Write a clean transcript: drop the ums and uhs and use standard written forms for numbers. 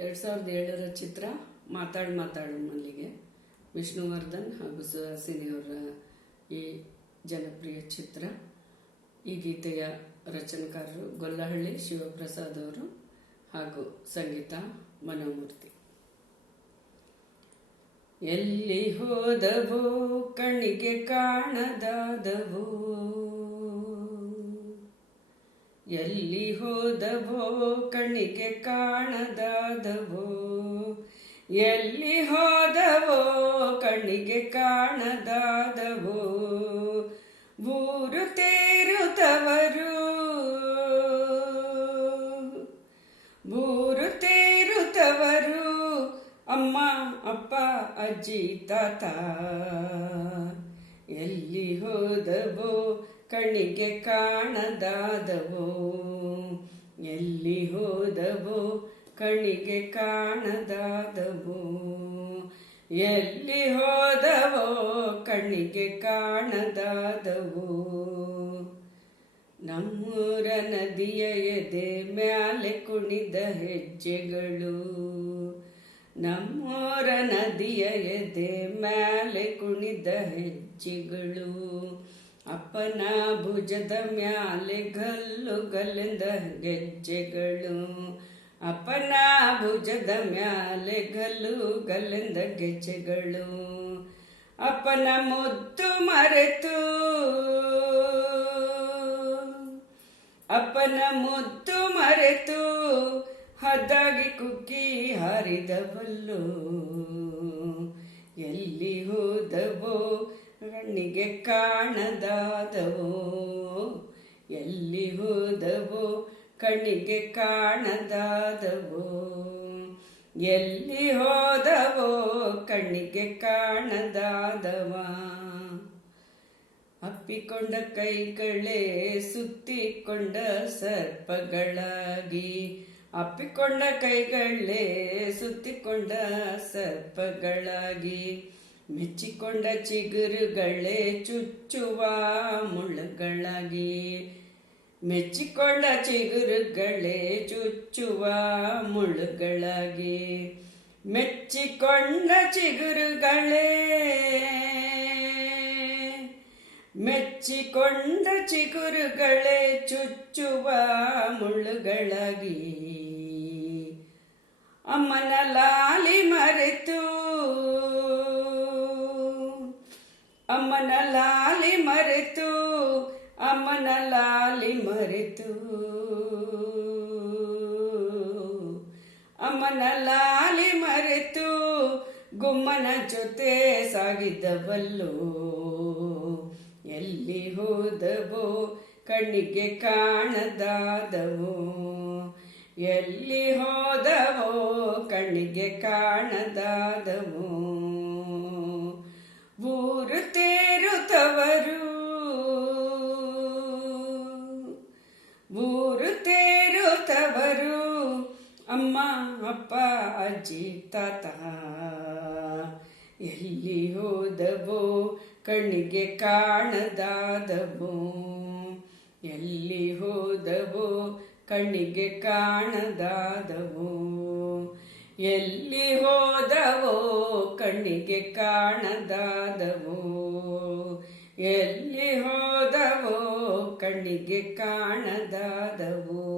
2007ರ ಚಿತ್ರ ಮಾತಾಡು ಮಾತಾಡು ಮಲ್ಲಿಗೆ. ವಿಷ್ಣುವರ್ಧನ್ ಹಾಗೂ ಸುಹಾಸಿನಿಯವರ ಈ ಜನಪ್ರಿಯ ಚಿತ್ರ. ಈ ಗೀತೆಯ ರಚನೆಕಾರರು ಗೊಲ್ಲಹಳ್ಳಿ ಶಿವಪ್ರಸಾದ್ ಅವರು ಹಾಗೂ ಸಂಗೀತ ಮನೋಮೂರ್ತಿ. ಎಲ್ಲಿ ಹೋದವೋ ಕಣ್ಣಿಗೆ ಕಾಣದಾದವೋ, ಎಲ್ಲಿ ಹೋದವೋ ಕಣ್ಣಿಗೆ ಕಾಣದಾದವೋ, ಎಲ್ಲಿ ಹೋದವೋ ಕಣ್ಣಿಗೆ ಕಾಣದಾದವೋ, ಊರು ತೇರುತ್ತವರು, ಊರು ತೇರುತ್ತವರು, ಅಮ್ಮ ಅಪ್ಪ ಅಜ್ಜಿ ತಾತ. ಎಲ್ಲಿ ಹೋದವೋ ಕಣ್ಣಿಗೆ ಕಾಣದಾದವೋ, ಎಲ್ಲಿ ಹೋದವೋ ಕಣ್ಣಿಗೆ ಕಾಣದಾದವೋ, ಎಲ್ಲಿ ಹೋದವೋ ಕಣ್ಣಿಗೆ ಕಾಣದಾದವೋ. ನಮ್ಮೂರ ನದಿಯ ಎದೆ ಮ್ಯಾಲೆ ಕುಣಿದ ಹೆಜ್ಜೆಗಳು, ನಮ್ಮೂರ ನದಿಯ ಎದೆ ಮ್ಯಾಲೆ ಕುಣಿದ ಹೆಜ್ಜೆಗಳು, ಅಪ್ಪನ ಭುಜದ ಮ್ಯಾಲೆ ಗಲ್ಲು ಗಲ್ಲೆಂದ ಗೆಜ್ಜೆಗಳು, ಅಪ್ಪನ ಭುಜದ ಮ್ಯಾಲೆ ಗಲ್ಲು ಗಲ್ಲೆಂದ ಗೆಜ್ಜೆಗಳು. ಅಪ್ಪನ ಮುದ್ದು ಮರೆತು, ಅಪ್ಪನ ಮುದ್ದು ಮರೆತು ಹದ್ದಾಗಿ ಕುಕ್ಕಿ ಹಾರಿದವಲ್ಲೋ, ಎಲ್ಲಿ ಹೋದವೋ ಕಣ್ಣಿಗೆ ಕಾಣದಾದವೋ, ಎಲ್ಲಿ ಹೋದವೋ ಕಣ್ಣಿಗೆ ಕಾಣದಾದವೋ, ಎಲ್ಲಿ ಹೋದವೋ ಕಣ್ಣಿಗೆ ಕಾಣದಾದವ. ಅಪ್ಪಿಕೊಂಡ ಕೈಗಳೇ ಸುತ್ತಿಕೊಂಡ ಸರ್ಪಗಳಾಗಿ, ಅಪ್ಪಿಕೊಂಡ ಕೈಗಳೇ ಸುತ್ತಿಕೊಂಡ ಸರ್ಪಗಳಾಗಿ, ಮೆಚ್ಚಿಕೊಂಡ ಚಿಗುರುಗಳೇ ಚುಚ್ಚುವ ಮುಳ್ಳುಗಳಾಗಿ, ಮೆಚ್ಚಿಕೊಂಡ ಚಿಗುರುಗಳೇ ಚುಚ್ಚುವ ಮುಳ್ಳುಗಳಾಗಿ, ಮೆಚ್ಚಿಕೊಂಡ ಚಿಗುರುಗಳೇ, ಮೆಚ್ಚಿಕೊಂಡ ಚಿಗುರುಗಳೇ ಚುಚ್ಚುವ ಮುಳ್ಳುಗಳಾಗಿ, ಅಮ್ಮನ ಲಾಲಿ ಮರೆತು, ಅಮ್ಮನ ಲಾಲಿ ಮರೆತು, ಅಮ್ಮನ ಲಾಲಿ ಮರೆತು, ಅಮ್ಮನ ಲಾಲಿ ಮರೆತು ಗುಮ್ಮನ ಜೊತೆ ಸಾಗಿದವಲ್ಲೋ, ಎಲ್ಲಿ ಹೋದವೋ ಕಣ್ಣಿಗೆ ಕಾಣದಾದವೋ, ಎಲ್ಲಿ ಹೋದವೋ ಕಣ್ಣಿಗೆ ಕಾಣದಾದವೋ, ಊರು ತೇರುತ್ತವರು, ಊರು ತೇರುತ್ತವರು, ಅಮ್ಮ ಅಪ್ಪ ಅಜ್ಜಿ ತಾತ. ಎಲ್ಲಿ ಹೋದವೋ ಕಣ್ಣಿಗೆ ಕಾಣದಾದವೋ, ಎಲ್ಲಿ ಹೋದವೋ ಕಣ್ಣಿಗೆ ಕಾಣದಾದವೋ, ಎಲ್ಲಿ ಹೋದವೋ ಕಣ್ಣಿಗೆ ಕಾಣದಾದವೋ, ಎಲ್ಲಿ ಹೋದವೋ ಕಣ್ಣಿಗೆ ಕಾಣದಾದವೋ.